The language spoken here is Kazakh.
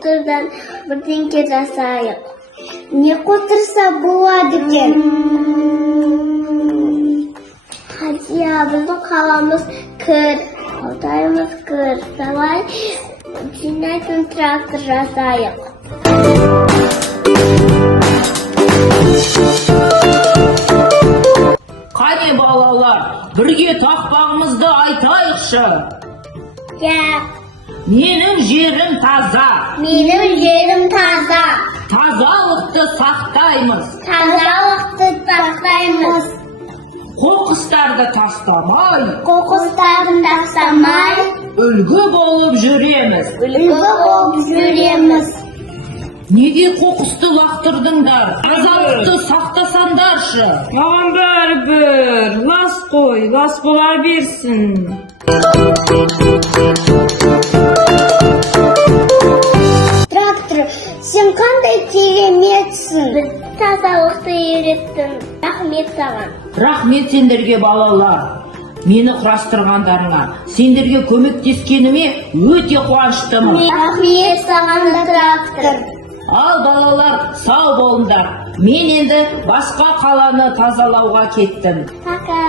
Трактордан бірдеңке жасайық. Не қотырса болады екен? Хадия, біздің қаламыз кір, Алтайымыз кір. Давай жинайтын трактор жасайық. Қане балалар, бірге тақпағымызды айтайықшы. Менің жерім таза. Менің жерім таза. Тазалықты сақтаймыз. Тазалықты сақтаймыз. Қоқыстарды тастамай, үлгі болып жүреміз. Неге қоқысты лақтырдыңдар? Тазалықты сақтасаңдаршы. Маған бәрібір, лас қой, лас бола берсін. Трактор, сен қандай кереметсің? Біз тазалықты үйреттің. Рахмет саған. Рахмет сендерге балалар. Мені құрастырғандарыңа, сендерге көмектескеніме өте қуаныштымын. Рахмет саған да трактор. Ал балалар, сау болыңдар. Мен енді басқа қаланы тазалауға кеттім. Пока.